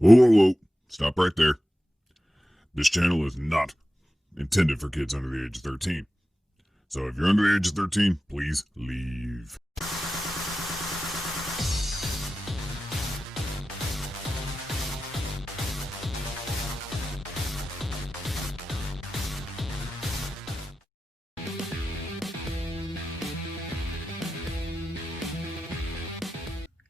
Whoa, whoa, whoa. Stop right there. This channel is not intended for kids under the age of 13. So if you're under the age of 13, please leave.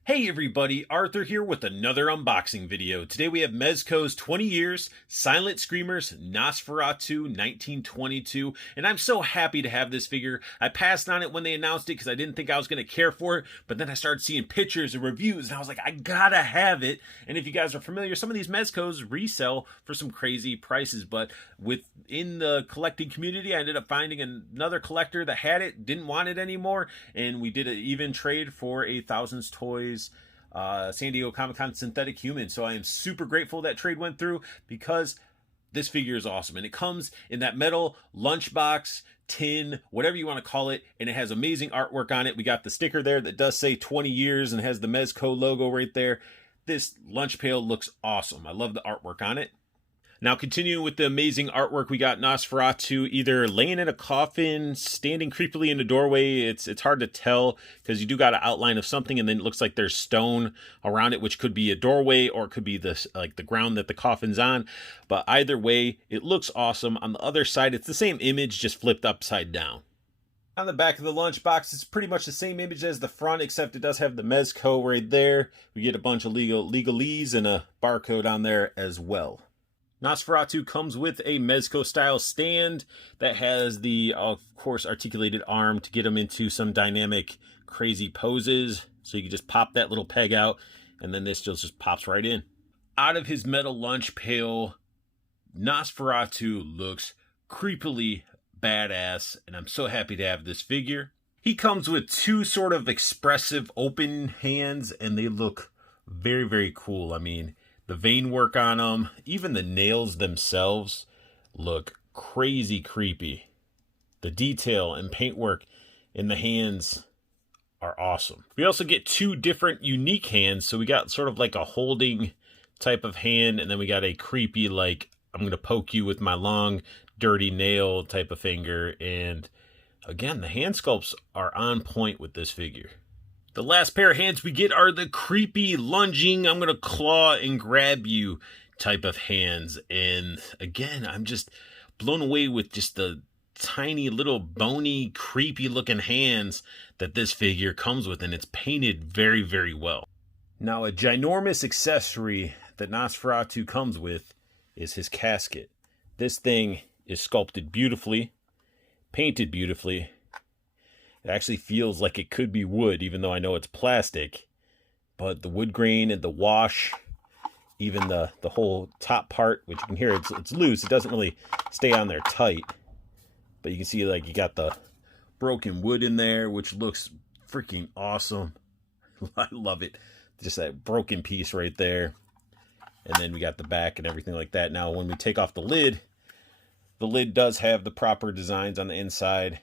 Hey everybody, Arthur here with another unboxing video. Today we have Mezco's 20 Years, Silent Screamers, Nosferatu 1922, and I'm so happy to have this figure. I passed on it when they announced it because I didn't think I was going to care for it, but then I started seeing pictures and reviews and I was like, I gotta have it. And if you guys are familiar, some of these Mezcos resell for some crazy prices, but within the collecting community, I ended up finding another collector that had it, didn't want it anymore, and we did an even trade for a Thousands Toys San Diego Comic-Con synthetic human. So I am super grateful that trade went through because this figure is awesome, and it comes in that metal lunchbox, tin, whatever you want to call it, and it has amazing artwork on it. We got the sticker there that does say 20 years and has the Mezco logo right there. This lunch pail looks awesome. I love the artwork on it. Now, continuing with the amazing artwork, we got Nosferatu either laying in a coffin, standing creepily in a doorway. It's hard to tell because you do got an outline of something, and then it looks like there's stone around it, which could be a doorway or it could be the ground that the coffin's on. But either way, it looks awesome. On the other side, it's the same image, just flipped upside down. On the back of the lunchbox, it's pretty much the same image as the front, except it does have the Mezco right there. We get a bunch of legalese and a barcode on there as well. Nosferatu comes with a Mezco style stand that has the, of course, articulated arm to get him into some dynamic, crazy poses. So you can just pop that little peg out, and then this just pops right in. Out of his metal lunch pail, Nosferatu looks creepily badass, and I'm so happy to have this figure. He comes with two sort of expressive open hands, and they look very, very cool. I mean, the vein work on them, even the nails themselves look crazy creepy. The detail and paintwork in the hands are awesome. We also get two different unique hands. So we got sort of like a holding type of hand, and then we got a creepy, like, I'm going to poke you with my long, dirty nail type of finger. And again, the hand sculpts are on point with this figure. The last pair of hands we get are the creepy, lunging, I'm going to claw and grab you type of hands. And again, I'm just blown away with just the tiny little bony, creepy looking hands that this figure comes with. And it's painted very, very well. Now, a ginormous accessory that Nosferatu comes with is his casket. This thing is sculpted beautifully, painted beautifully. It actually feels like it could be wood, even though I know it's plastic. But the wood grain and the wash, even the whole top part, which you can hear it's loose. It doesn't really stay on there tight. But you can see, like, you got the broken wood in there, which looks freaking awesome. I love it. Just that broken piece right there. And then we got the back and everything like that. Now, when we take off the lid does have the proper designs on the inside.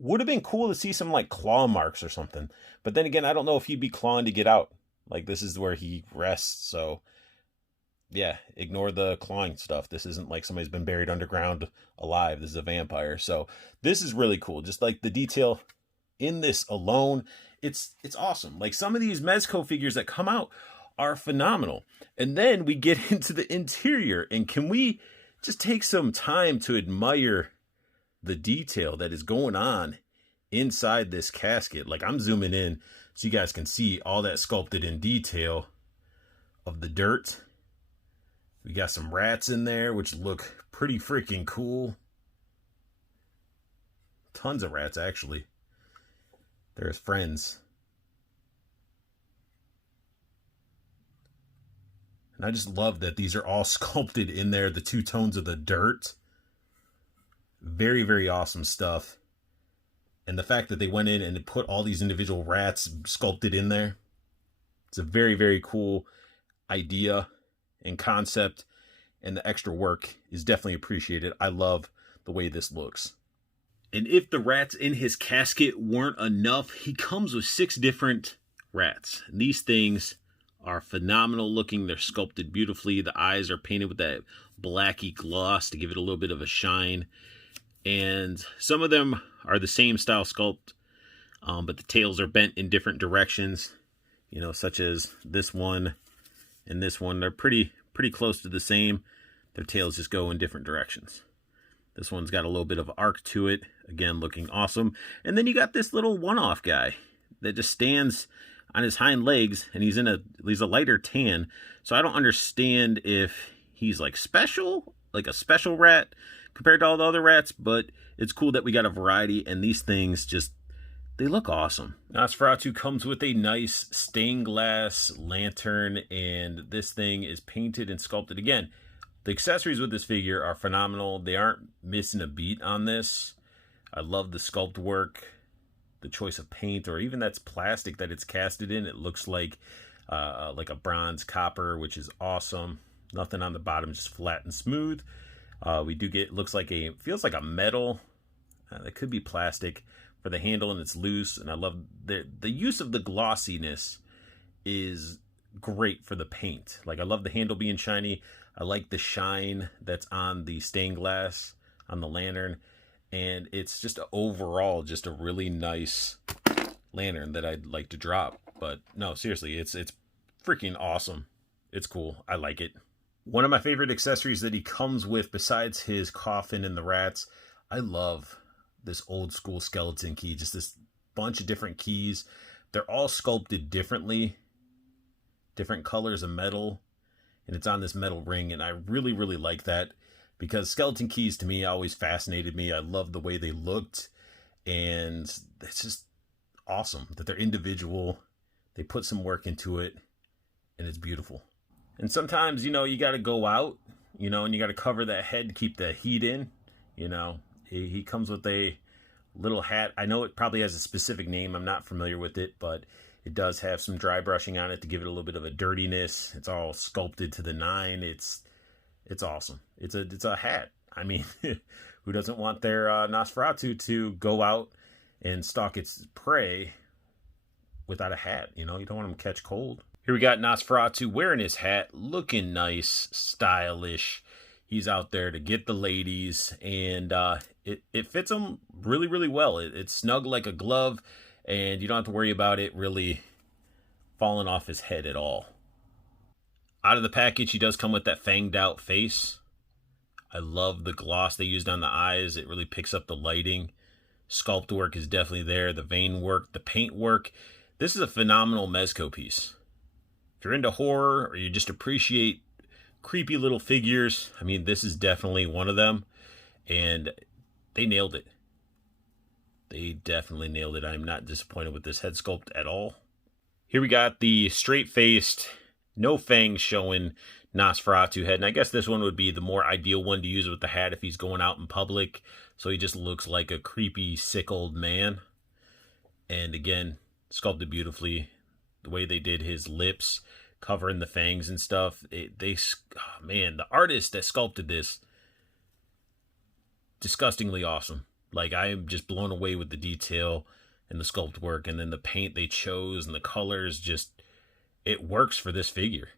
Would have been cool to see some like claw marks or something. But then again, I don't know if he'd be clawing to get out. Like, this is where he rests. So yeah, ignore the clawing stuff. This isn't like somebody's been buried underground alive. This is a vampire. So this is really cool. Just like the detail in this alone, it's awesome. Like, some of these Mezco figures that come out are phenomenal. And then we get into the interior, and can we just take some time to admire the detail that is going on inside this casket? Like, I'm zooming in so you guys can see all that sculpted in detail of the dirt. We got some rats in there, which look pretty freaking cool. Tons of rats, actually. They're his friends. And I just love that these are all sculpted in there, the two tones of the dirt. Very, very awesome stuff. And the fact that they went in and put all these individual rats sculpted in there, it's a very, very cool idea and concept, and the extra work is definitely appreciated. I love the way this looks. And if the rats in his casket weren't enough, he comes with 6 different rats. And these things are phenomenal looking. They're sculpted beautifully. The eyes are painted with that blacky gloss to give it a little bit of a shine. And some of them are the same style sculpt, but the tails are bent in different directions, you know, such as this one and this one. They're pretty close to the same. Their tails just go in different directions. This one's got a little bit of arc to it. Again, looking awesome. And then you got this little one-off guy that just stands on his hind legs, and he's a lighter tan. So I don't understand if he's like special, like a special rat compared to all the other rats, but it's cool that we got a variety, and these things just, they look awesome. Nosferatu comes with a nice stained glass lantern, and this thing is painted and sculpted. Again, the accessories with this figure are phenomenal. They aren't missing a beat on this. I love the sculpt work, the choice of paint, or even that's plastic that it's casted in. It looks like a bronze copper, which is awesome. Nothing on the bottom, just flat and smooth. We do get, feels like a metal. That could be plastic for the handle, and it's loose. And I love the use of the glossiness is great for the paint. Like, I love the handle being shiny. I like the shine that's on the stained glass on the lantern, and it's just overall just a really nice lantern that I'd like to drop. But no, seriously, it's freaking awesome. It's cool. I like it. One of my favorite accessories that he comes with, besides his coffin and the rats, I love this old school skeleton key. Just this bunch of different keys. They're all sculpted differently, different colors of metal, and it's on this metal ring, and I really, really like that, because skeleton keys to me always fascinated me. I love the way they looked, and it's just awesome that they're individual. They put some work into it, and it's beautiful. And sometimes, you know, you got to go out, you know, and you got to cover that head to keep the heat in. You know, he comes with a little hat. I know it probably has a specific name. I'm not familiar with it, but it does have some dry brushing on it to give it a little bit of a dirtiness. It's all sculpted to the nine. It's awesome. It's a hat. I mean, who doesn't want their Nosferatu to go out and stalk its prey without a hat? You know, you don't want them to catch cold. Here we got Nosferatu wearing his hat, looking nice, stylish. He's out there to get the ladies, and it fits him really, really well. It's snug like a glove, and you don't have to worry about it really falling off his head at all. Out of the package, he does come with that fanged out face. I love the gloss they used on the eyes. It really picks up the lighting. Sculpt work is definitely there. The vein work, the paint work. This is a phenomenal Mezco piece. If you're into horror, or you just appreciate creepy little figures, I mean, this is definitely one of them. And they nailed it. They definitely nailed it. I'm not disappointed with this head sculpt at all. Here we got the straight-faced, no fangs showing Nosferatu head. And I guess this one would be the more ideal one to use with the hat if he's going out in public. So he just looks like a creepy, sick old man. And again, sculpted beautifully. The way they did his lips, covering the fangs and stuff. Man, the artist that sculpted this, disgustingly awesome. Like, I am just blown away with the detail and the sculpt work, and then the paint they chose and the colors, just, it works for this figure.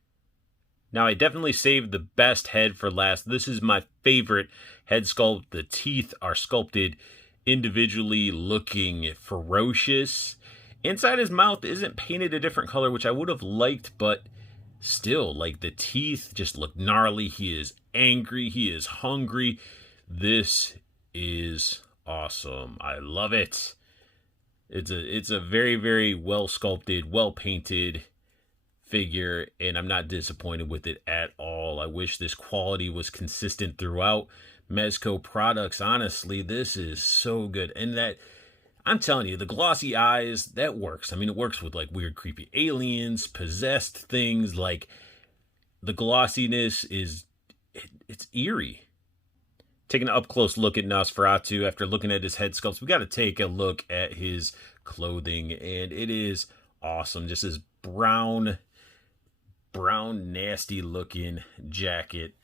Now, I definitely saved the best head for last. This is my favorite head sculpt. The teeth are sculpted individually, looking ferocious. Inside his mouth isn't painted a different color, which I would have liked, but still, like, the teeth just look gnarly. He is angry. He is hungry. This is awesome. I love it. It's a very, very well sculpted, well painted figure, and I'm not disappointed with it at all. I wish this quality was consistent throughout Mezco products. Honestly, this is so good. And that, I'm telling you, the glossy eyes, that works. I mean, it works with like weird, creepy aliens, possessed things. Like, the glossiness is, it's eerie. Taking an up-close look at Nosferatu after looking at his head sculpts, we got to take a look at his clothing, and it is awesome. Just this brown, nasty-looking jacket.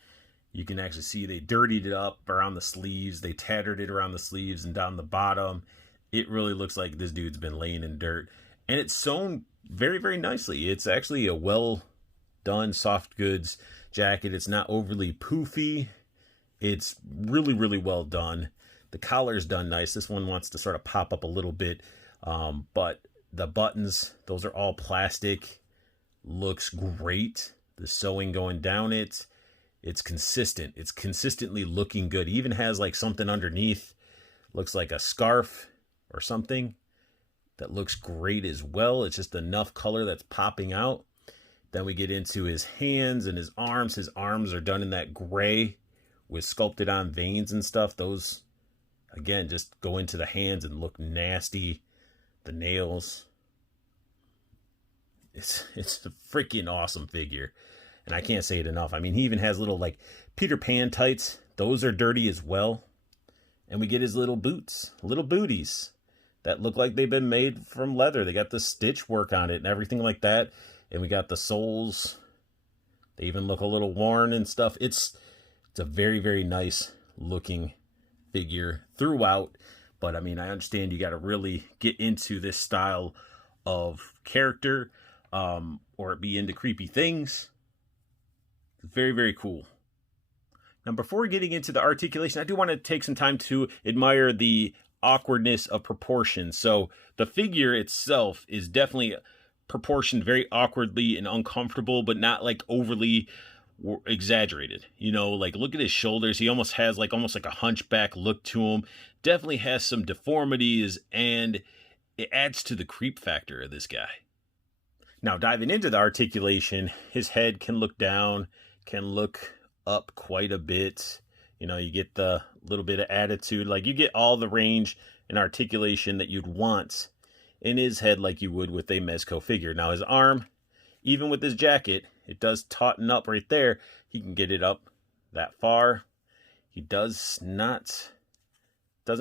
You can actually see they dirtied it up around the sleeves. They tattered it around the sleeves and down the bottom. It really looks like this dude's been laying in dirt. And it's sewn very, very nicely. It's actually a well done. Soft goods jacket. It's not overly poofy. It's really, really well done. The collar's done nice. This one wants to sort of pop up a little bit. But the buttons, those are all plastic. Looks great. The sewing going down it. It's consistent. It's consistently looking good. It even has like something underneath. Looks like a scarf or something. That looks great as well. It's just enough color that's popping out. Then we get into his hands and his arms. His arms are done in that gray with sculpted on veins and stuff. Those, again, just go into the hands and look nasty. The nails. It's a freaking awesome figure. And I can't say it enough. I mean, he even has little like Peter Pan tights. Those are dirty as well. And we get his little boots, little booties that look like they've been made from leather. They got the stitch work on it and everything like that. And we got the soles. They even look a little worn and stuff. It's a very, very nice looking figure throughout. But I mean, I understand you got to really get into this style of character or be into creepy things. It's very, very cool. Now, before getting into the articulation, I do want to take some time to admire the awkwardness of proportion. So the figure itself is definitely proportioned very awkwardly and uncomfortable, but not like overly exaggerated. You know, like look at his shoulders. He almost has like almost like a hunchback look to him. Definitely has some deformities, and it adds to the creep factor of this guy. Now, diving into the articulation, his head can look down, can look up quite a bit. You know, you get the little bit of attitude, like you get all the range and articulation that you'd want in his head like you would with a Mezco figure. Now his arm, even with his jacket, it does tauten up right there. He can get it up that far. He doesn't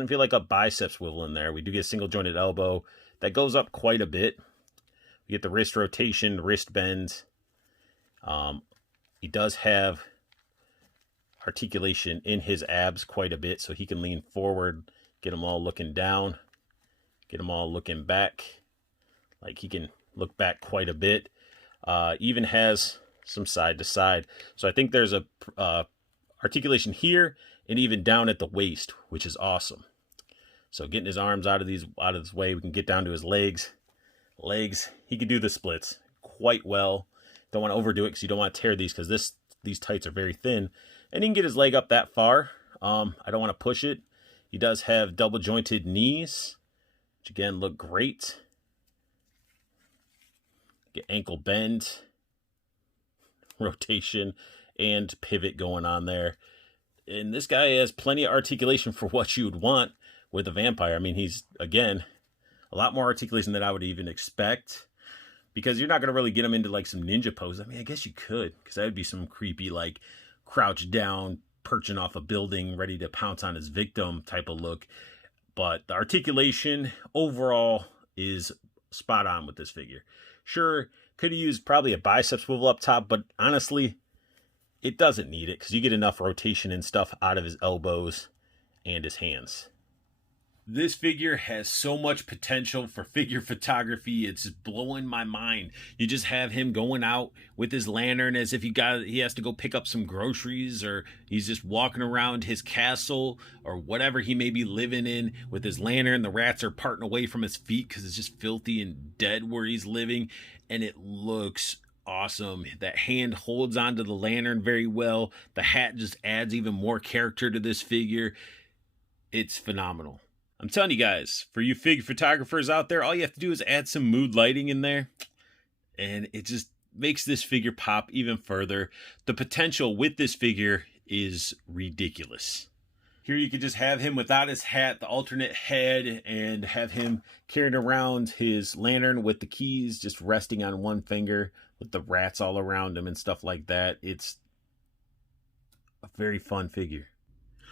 feel like a bicep swivel in there. We do get a single jointed elbow that goes up quite a bit. We get the wrist rotation, wrist bend. He does have articulation in his abs quite a bit, so he can lean forward, get them all looking down, get them all looking back. Like he can look back quite a bit. Even has some side to side. So I think there's a articulation here and even down at the waist, which is awesome. So getting his arms out of this way, we can get down to his legs. He can do the splits quite well. Don't want to overdo it because you don't want to tear these, because these tights are very thin. And he can get his leg up that far. I don't want to push it. He does have double jointed knees, which again look great. Get ankle bend, rotation, and pivot going on there. And this guy has plenty of articulation for what you would want with a vampire. I mean, he's, again, a lot more articulation than I would even expect, because you're not going to really get him into like some ninja pose. I mean, I guess you could, because that would be some creepy, like, crouched down, perching off a building, ready to pounce on his victim type of look. But the articulation overall is spot on with this figure. Sure, could have used probably a bicep swivel up top, but honestly, it doesn't need it, because you get enough rotation and stuff out of his elbows and his hands. This figure has so much potential for figure photography. It's blowing my mind. You just have him going out with his lantern as if he has to go pick up some groceries, or he's just walking around his castle or whatever he may be living in with his lantern. The rats are parting away from his feet because it's just filthy and dead where he's living, and it looks awesome. That hand holds onto the lantern very well. The hat just adds even more character to this figure. It's phenomenal. I'm telling you guys, for you figure photographers out there, all you have to do is add some mood lighting in there, and it just makes this figure pop even further. The potential with this figure is ridiculous. Here you could just have him without his hat, the alternate head, and have him carrying around his lantern with the keys just resting on one finger with the rats all around him and stuff like that. It's a very fun figure.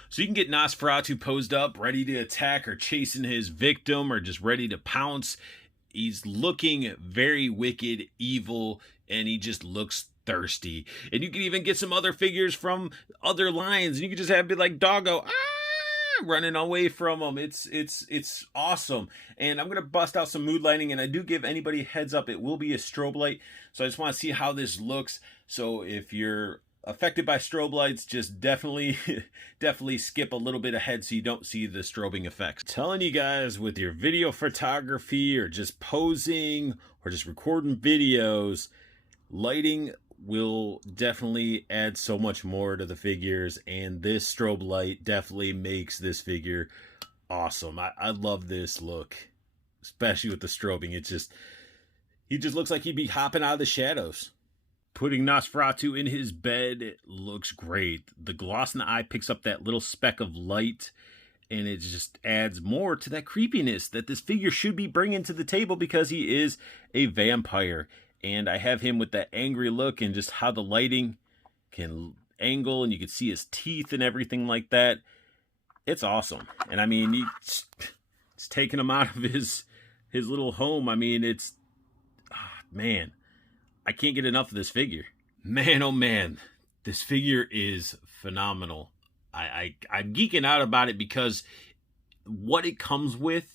So you can get Nosferatu posed up, ready to attack or chasing his victim or just ready to pounce. He's looking very wicked, evil, and he just looks thirsty. And you can even get some other figures from other lines. And you can just have it like Doggo, ah, running away from them. It's awesome. And I'm gonna bust out some mood lighting, and I do give anybody a heads up, it will be a strobe light. So I just want to see how this looks. So if you're affected by strobe lights, just definitely skip a little bit ahead so you don't see the strobing effects. Telling you guys, with your video photography or just posing or just recording videos, lighting will definitely add so much more to the figures, and this strobe light definitely makes this figure awesome. I love this look, especially with the strobing. He just looks like he'd be hopping out of the shadows. Putting Nosferatu in his bed looks great. The gloss in the eye picks up that little speck of light, and it just adds more to that creepiness that this figure should be bringing to the table, because he is a vampire. And I have him with that angry look, and just how the lighting can angle, and you can see his teeth and everything like that. It's awesome. And I mean, it's taking him out of his little home. I mean, man, I can't get enough of this figure. Man, oh man, this figure is phenomenal. I'm geeking out about it because what it comes with,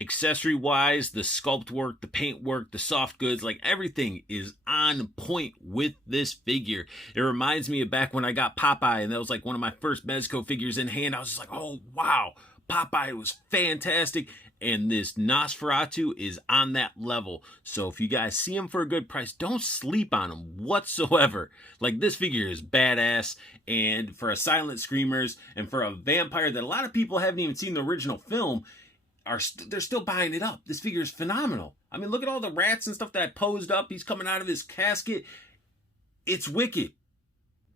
accessory wise, the sculpt work, the paint work, the soft goods, like everything is on point with this figure. It reminds me of back when I got Popeye, and that was like one of my first Mezco figures in hand. I was just like, oh wow, Popeye was fantastic. And this Nosferatu is on that level. So if you guys see him for a good price, don't sleep on him whatsoever. Like, this figure is badass. And for a Silent Screamers, and for a vampire that a lot of people haven't even seen the original film, they're still buying it up. This figure is phenomenal. I mean, look at all the rats and stuff that I posed up. He's coming out of his casket. It's wicked.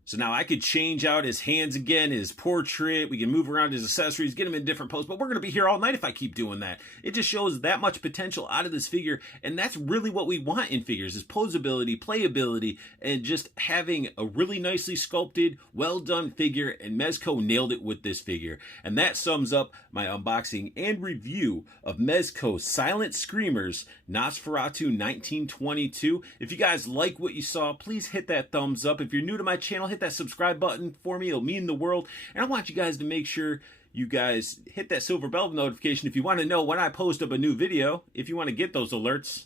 So now I could change out his hands again, his portrait. We can move around his accessories, get him in different poses. But we're going to be here all night if I keep doing that. It just shows that much potential out of this figure. And that's really what we want in figures, is posability, playability, and just having a really nicely sculpted, well done figure. And Mezco nailed it with this figure. And that sums up my unboxing and review of Mezco's Silent Screamers Nosferatu 1922. If you guys like what you saw, please hit that thumbs up. If you're new to my channel, hit that subscribe button for me. It'll mean the world. And I want you guys to make sure you guys hit that silver bell notification if you want to know when I post up a new video. If you want to get those alerts,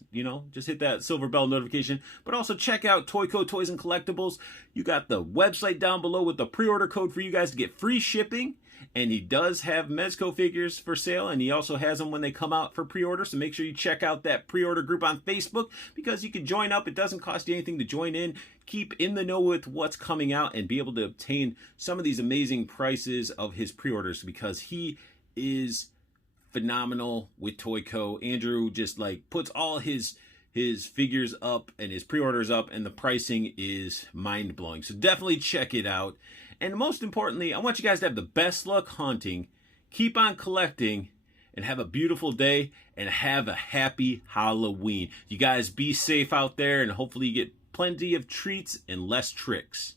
just hit that silver bell notification. But also check out Toyco Toys and Collectibles. You got the website down below with the pre-order code for you guys to get free shipping. And he does have Mezco figures for sale, and he also has them when they come out for pre-order. So make sure you check out that pre-order group on Facebook, because you can join up. It doesn't cost you anything to join in. Keep in the know with what's coming out and be able to obtain some of these amazing prices of his pre-orders, because he is phenomenal with Toyco. Andrew just puts all his figures up and his pre-orders up, and the pricing is mind-blowing. So definitely check it out. And most importantly, I want you guys to have the best luck hunting, keep on collecting, and have a beautiful day, and have a happy Halloween. You guys be safe out there, and hopefully you get plenty of treats and less tricks.